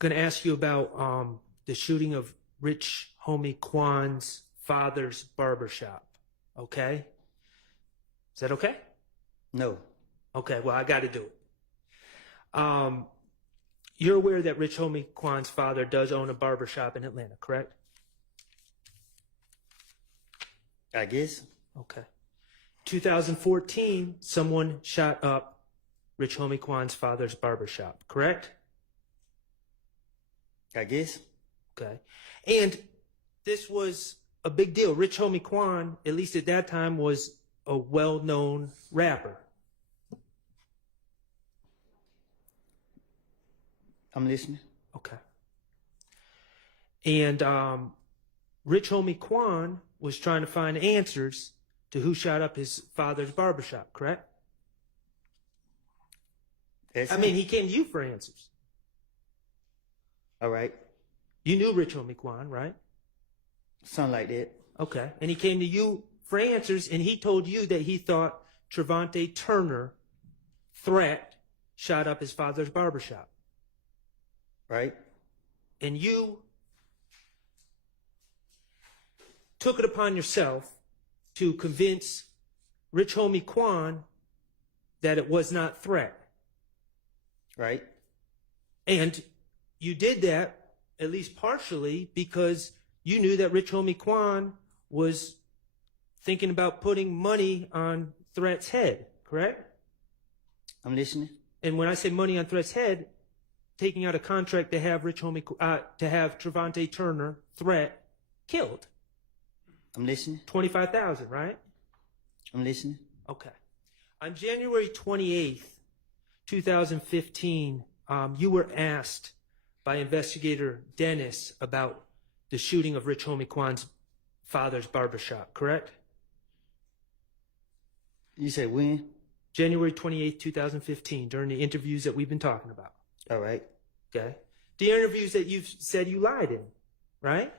going to ask you about the shooting of Rich Homie Quan's father's barbershop. Okay? Is that okay? No. Okay, well, I got to do it. You're aware that Rich Homie Quan's father does own a barbershop in Atlanta, correct? I guess. Okay. 2014, someone shot up Rich Homie Quan's father's barbershop, correct? I guess. Okay. And this was a big deal. Rich Homie Quan, at least at that time, was a well-known rapper. I'm listening. Okay. And Rich Homie Quan was trying to find answers to who shot up his father's barbershop, correct? That's I mean, he came to you for answers. All right. You knew Rich Homie Quan, right? Something like that. Okay. And he came to you for answers, and he told you that he thought Trevante Turner, threat, shot up his father's barbershop. Right. And you took it upon yourself to convince Rich Homie Quan that it was not threat. Right. And you did that, at least partially, because you knew that Rich Homie Quan was thinking about putting money on Threat's head, correct? I'm listening. And when I say money on Threat's head, taking out a contract to have to have Trevante Turner, Threat, killed. I'm listening. $25,000, right? I'm listening. Okay. On January 28th, 2015, you were asked by investigator Dennis about the shooting of Rich Homie Quan's father's barbershop, correct? You said when? January 28th, 2015, during the interviews that we've been talking about. All right. Okay. The interviews that you've said you lied in, right?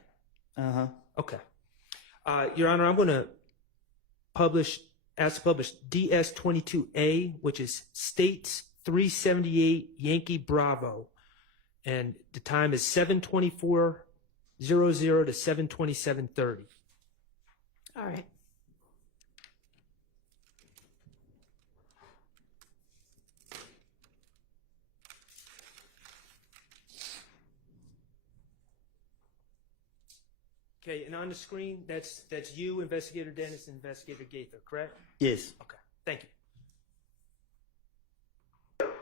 Uh-huh. Okay. Your Honor, I'm going to ask to publish DS-22A, which is States 378 Yankee Bravo. And the time is 7/24/00 to 7/27/30. All right. Okay, and on the screen, that's you, Investigator Dennis, and Investigator Gaither, correct? Yes. Okay, thank you.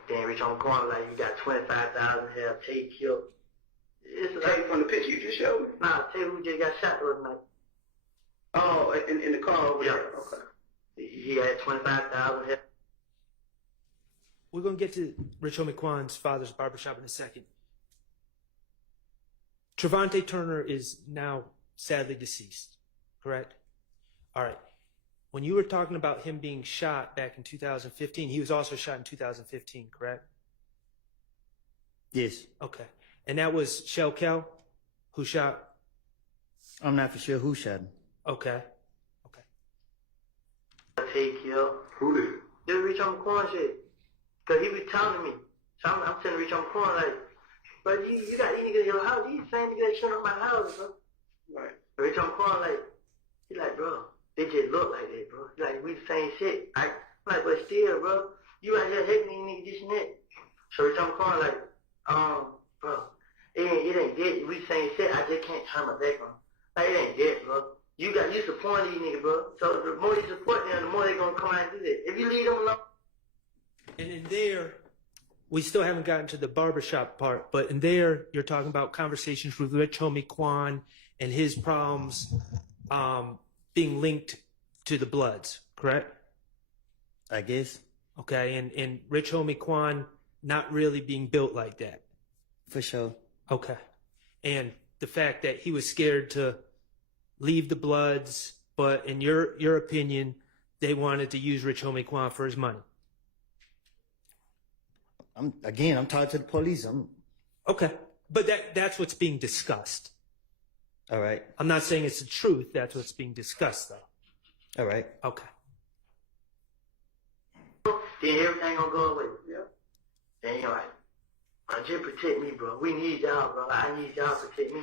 Then Rich Homie Quan like, you got 25,000 have Tate killed. It's like From the picture you just showed me? nah, Tate who just got shot the other night. Oh, in the car over Yeah. there. Okay. He had 25,000 have. We're going to get to Rich Homie Quan's father's barbershop in a second. Trevante Turner is now sadly deceased, correct? All right. When you were talking about him being shot back in 2015, he was also shot in 2015, correct? Yes. Okay. And that was Shell Kel who shot? I'm not for sure who shot him. Okay. Okay. Tate killed. Who did? This Rich Homie Quan shit. Cause he was telling me. So I'm telling Rich Homie Quan like, bro, you got these niggas in your house. You saying niggas shooting up my house, bro. Right. Rich Homie Quan like, he like, bro, they just look like that, bro. He like, we the same shit. I'm like, but still, bro, you out here hating these niggas this and that. So Rich Homie Quan like, bro, it ain't dead. We the same shit. I just can't turn my back on. Like, it ain't dead, bro. You supporting these niggas, bro. So the more you support them, the more they gonna come out and do that. If you leave them alone. And in there, we still haven't gotten to the barbershop part, but in there, you're talking about conversations with Rich Homie Quan and his problems being linked to the Bloods, correct? I guess. Okay, and Rich Homie Quan not really being built like that. For sure. Okay. And the fact that he was scared to leave the Bloods, but in your opinion, they wanted to use Rich Homie Quan for his money. I'm talking to the police. Okay. But that's what's being discussed. All right. I'm not saying it's the truth. That's what's being discussed, though. All right. Okay. Then everything gonna go away. Yeah. Then you're like, Bro, just protect me, bro. We need y'all, bro. I need y'all to protect me.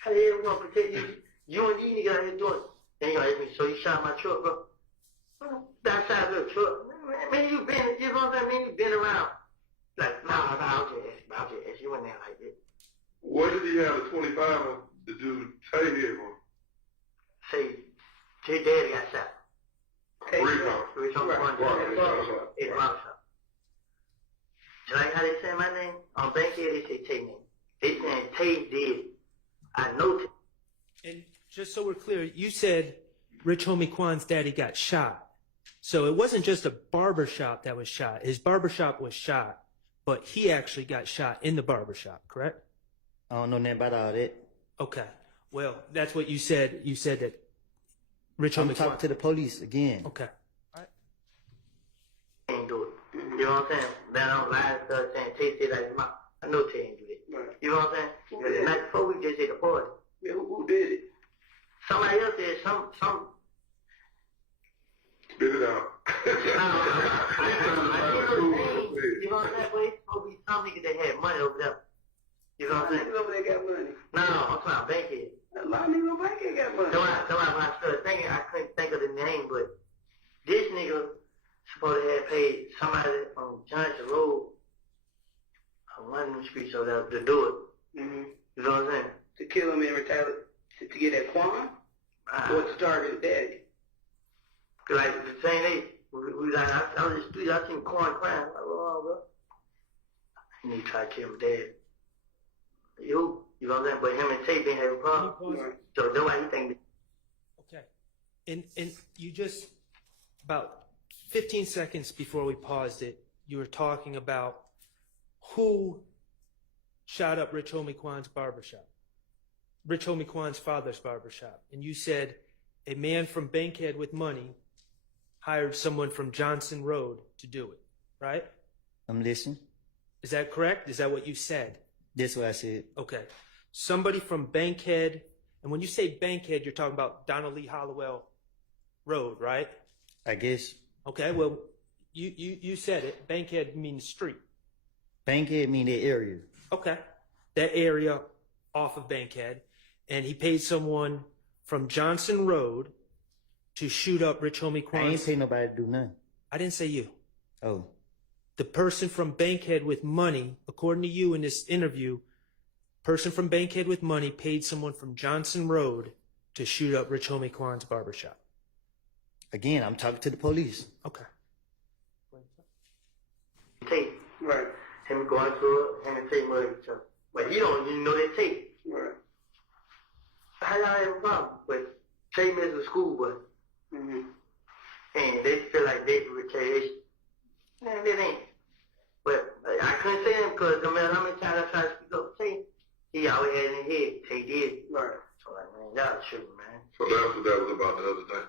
How the hell we gonna protect you? You and these niggas out here doing it. Then you gonna ask me, so you shot my truck, bro? That side of the truck. Man, you been, you know what I'm saying? Man, you been around. Like, nah, I'll just ask you in there like this. What did he have a 25 on the dude say here for? Say, his daddy got shot. Rich Homie. Rich Homie Quan. It's barbershop. Just like how they say my name, on Bankhead they say Tay name. They saying Tay did. I know Tay. And just so we're clear, you said Rich Homie Quan's daddy got shot. So it wasn't just a barbershop that was shot. His barbershop was shot, but he actually got shot in the barbershop, correct? I don't know nothing about all that. Okay. Well, that's what you said. You said that Rich I'm Homie talking Quan. to the police again. Okay. Ain't do it. You know what I'm saying? Then I'm lying stuff saying Tay said like mom. I know Tay ain't do it. Right. You know what I'm saying? Because the night before we just hit the party. Yeah, who did it? Somebody else did some Spit it out. I know his name. You know what I'm saying? But it's supposed to be some nigga that had money over there. You know what I'm saying? Niggas over there got money. No, I'm talking about Bankhead. A lot of niggas over there got money. So when I started thinking, I couldn't think of the name, but this nigga supposed to have paid somebody on Johnson Road on one of them streets over there to do it. Mm-hmm. You know what I'm saying? To kill him and retaliate, to get that Quan, or to start his daddy. Like the same day, we like, I was in the street, I seen Quan crying. I'm like, oh, bro. And he tried to kill my dad. You know what I'm saying? But him and Tay didn't have a problem. Right. So that's why he think. Okay. And you just, about 15 seconds before we paused it, you were talking about who shot up Rich Homie Quan's barbershop. Rich Homie Quan's father's barbershop. And you said a man from Bankhead with money hired someone from Johnson Road to do it, right? I'm listening. Is that correct? Is that what you said? That's what I said. Okay. Somebody from Bankhead, and when you say Bankhead, you're talking about Donald Lee Hollowell Road, right? I guess Okay, well, you said it. Bankhead means street. Bankhead mean that area. Okay. That area off of Bankhead. And he paid someone from Johnson Road to shoot up Rich Homie I ain't Quan's. pay nobody to do nothing. I didn't say you. Oh, The person from Bankhead with money, according to you in this interview, person from Bankhead with money paid someone from Johnson Road to shoot up Rich Homie Quan's barbershop. again, I'm talking to the police. Okay. Tay. Right. Him going through it, him and Tay murdered each other. But you don't even know that Tay. Right. How y'all have a problem? But Tay missed the school bus. Mm-hmm. And they feel like they do retaliation. Man, that ain't. But I couldn't say him because no matter how many times I tried to speak up to Tay, he always had in his head, Tay did. Right. So like, man, y'all tripping, man. So that's what that was about the other day.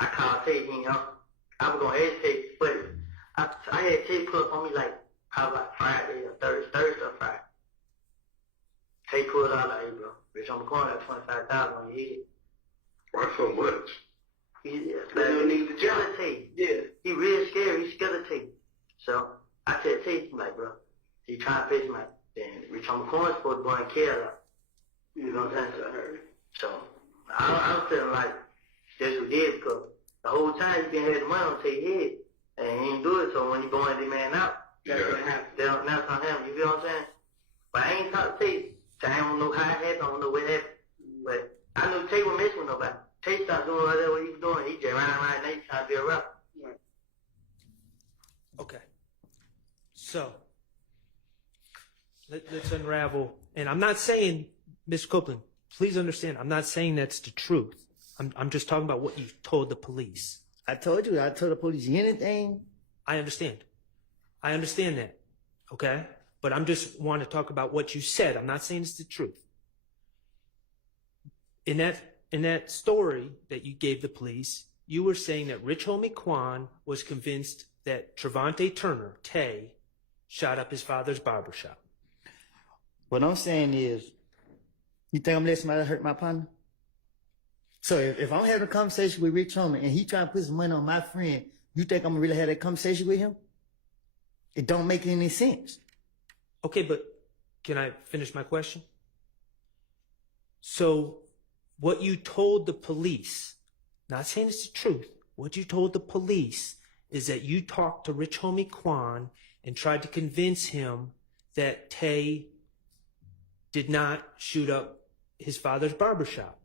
I called Tay, he ain't help. I was gonna ask Tay, but I had Tay put up on me like probably like Friday or Thursday or Friday. Tay pulled out like, hey bro, Rich Homie Quan got 25,000 on your head. Why so much? He don't need the job. scared of Tay. Yeah. He real scary. He's scared of Tay. So I said, Tay, I'm like, bro, he trying to face my. Then Rich Homie Quan's supposed to go and care of. You know what I'm saying? I heard. So I was feeling like that's what he did because the whole time he been having money on Tay's head and he ain't do it. So when he going to demand out, that's Yeah. what happened. That's on him. You feel what I'm saying? But I ain't talked to Tay. So I don't know how it happened. I don't know what happened. But I knew Tay was messing with nobody. Tay stopped doing whatever he was doing. He just ran around and he trying to be a rapper. Okay. So let's unravel. And I'm not saying, Mr. Copeland, please understand, I'm not saying that's the truth. I'm just talking about what you told the police. I told you, I told the police anything. I understand. I understand that. Okay? But I'm just want to talk about what you said. I'm not saying it's the truth. In that story that you gave the police, you were saying that Rich Homie Quan was convinced that Trevante Turner, Tay, shot up his father's barbershop. What I'm saying is, you think I'm letting somebody hurt my partner? So if I'm having a conversation with Rich Homie and he trying to put some money on my friend, you think I'm gonna really have that conversation with him? It don't make any sense. Okay, but can I finish my question? So, what you told the police, not saying it's the truth, what you told the police is that you talked to Rich Homie Quan and tried to convince him that Tay did not shoot up his father's barbershop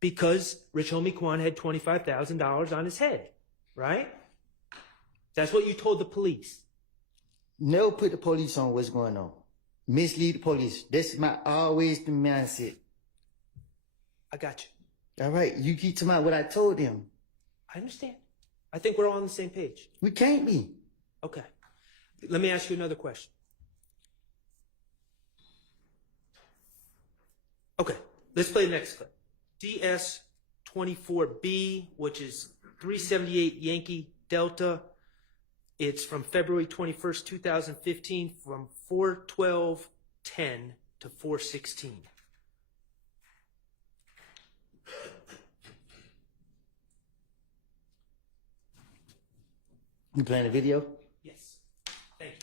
because Rich Homie Quan had $25,000 on his head, right? That's what you told the police. Never put the police on what's going on. Mislead the police. That's my always the mindset. I got you. All right, you keep talking about what I told them. I understand. I think we're all on the same page. We can't be. Okay. Let me ask you another question. Okay, let's play the next clip. DS24B, which is 378 Yankee Delta. It's from February 21st, 2015, from 4/12/10 to 4/16. You playing the video? Yes. Thank you.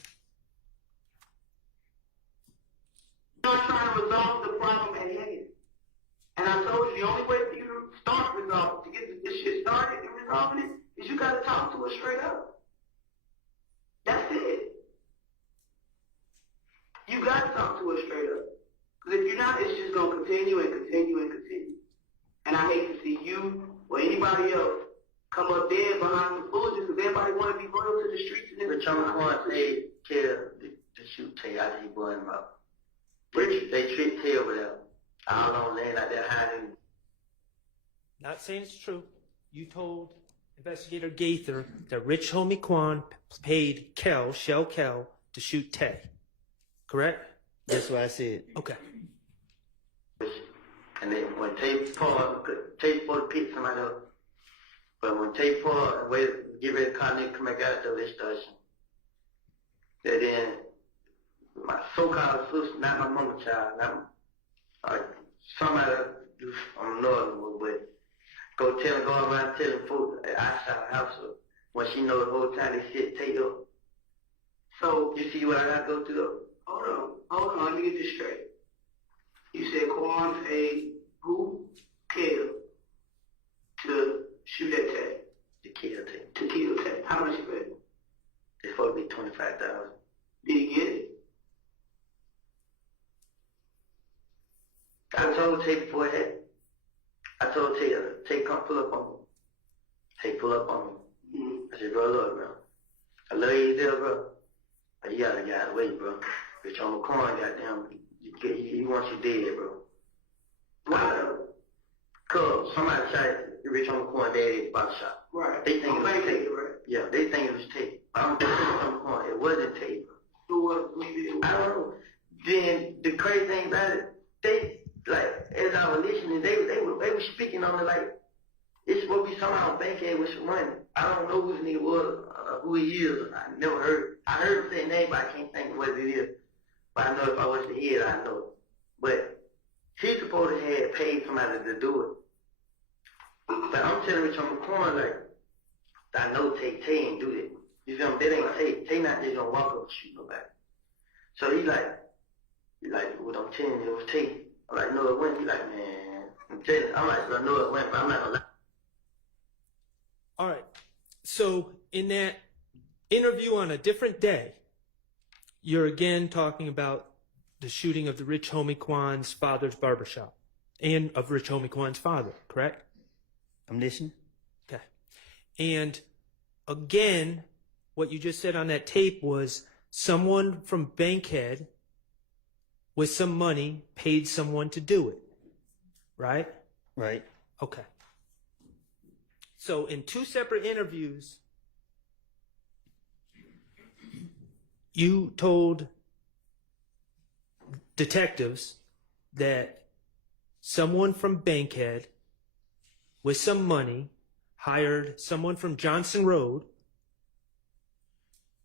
You're not trying to resolve the problem at hand. And I told you the only way for you to start resolving, to get this shit started and resolving it, is you gotta talk to her straight up. That's it. You gotta talk to her straight up. Because if you're not, it's just gonna continue and continue and continue. And I hate to see you or anybody else come up dead behind the bullshit because everybody want to be loyal to the streets and Rich Homie Quan said, kill the shoot Tay after he bought him up. They tricked Tay over there. I don't know, laying out there hiding. Not saying it's true. You told Investigator Gaither that Rich Homie Quan paid Shell Kel, to shoot Tay. Correct? That's what I said. Okay. And then when Tay fought, Tay fought to pick somebody up. But when Tay fought, get ready to call nigga come back out there, they started shooting. Then my so-called sister, not my mama child, not my, somebody from Northern, but go around telling folks that I shot her house up when she know the whole time they set Tay up. So you see what I gotta go through though? Hold on, let me get this straight. You said Quan paid who? Kel to shoot at Tay. To kill Tay. To kill Tay. How much you paid? It's supposed to be $25,000. Did he get it? I told Tay before that. I told Tay come pull up on me. Tay pull up on me. Mm-hmm. I said, bro, look, bro. I love you there, bro. But you gotta get out of the way, bro. Rich Homie Quan, goddamn, he wants you dead, bro. Why? Cause somebody shot Rich Homie Quan dead at the barbershop. Right. They think it was Tay. Right? Yeah, they think it was Tay. I'm just Rich Homie Quan. It wasn't Tay, bro. Who was it? I don't know. Then the crazy thing about it, they, like, as I was listening, they were speaking on it like, it's supposed to be somehow bankhead with some money. I don't know who this nigga was, who he is. I never heard. I heard him say his name, but I can't think of what it is. But I know if I was to hear it, I know it. But he's supposed to have paid somebody to do it. But I'm telling Rich Homie Quan, like, I know Tay ain't do that. You feel me? That ain't Tay. Tay not just gonna walk up and shoot nobody. So he's like, what I'm telling you, it was Tay. I'm like, no, it wasn't. He's like, man, I'm telling you. I'm like, I know it went, but I'm not gonna lie. All right. So in that interview on a different day, you're again talking about the shooting of the Rich Homie Quan's father's barbershop and of Rich Homie Quan's father, correct? I'm listening. Okay. And again, what you just said on that tape was someone from Bankhead with some money paid someone to do it, right? Right. Okay. So in two separate interviews, you told detectives that someone from Bankhead with some money hired someone from Johnson Road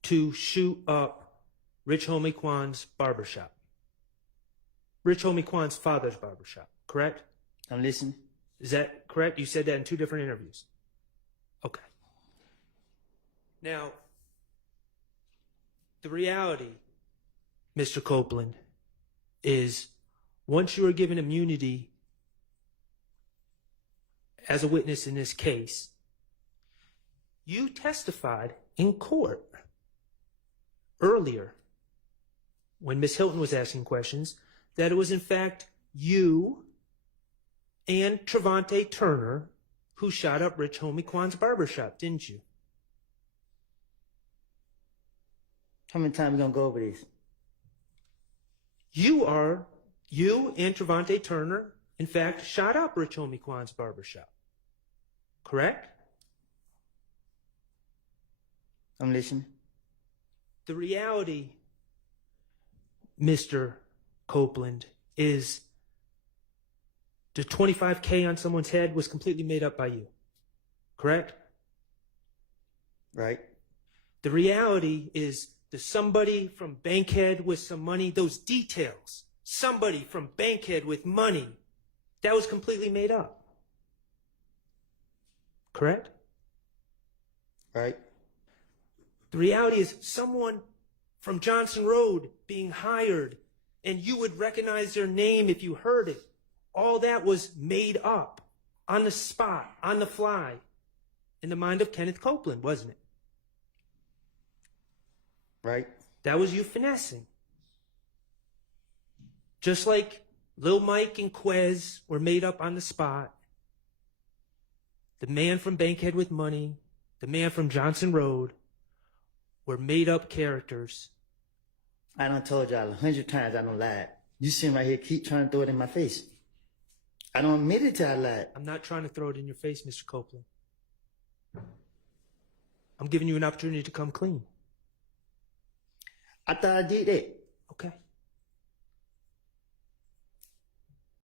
to shoot up Rich Homie Quan's barbershop. Rich Homie Quan's father's barbershop, correct? I'm listening. Is that correct? You said that in two different interviews. Okay. Now, the reality Mr. Copeland, is once you were given immunity as a witness in this case, you testified in court earlier when Miss Hilton was asking questions that it was in fact you and Trevante Turner who shot up Rich Homie Quan's barbershop, didn't you? How many times we gonna go over this? You and Trevante Turner, in fact, shot up Rich Homie Quan's barbershop. Correct? I'm listening. The reality, Mr. Copeland, is the $25K on someone's head was completely made up by you. Correct? Right. The reality is that somebody from Bankhead with some money, those details, somebody from Bankhead with money, that was completely made up. Correct? Right. The reality is someone from Johnson Road being hired and you would recognize their name if you heard it. All that was made up on the spot, on the fly, in the mind of Kenneth Copeland, wasn't it? Right. That was you finessing. Just like Lil Mike and Quez were made up on the spot. The man from Bankhead with money, the man from Johnson Road were made up characters. I done told y'all 100 times I don't lie. You see him right here keep trying to throw it in my face. I don't admit it till I lied. I'm not trying to throw it in your face, Mr. Copeland. I'm giving you an opportunity to come clean. I thought I did that.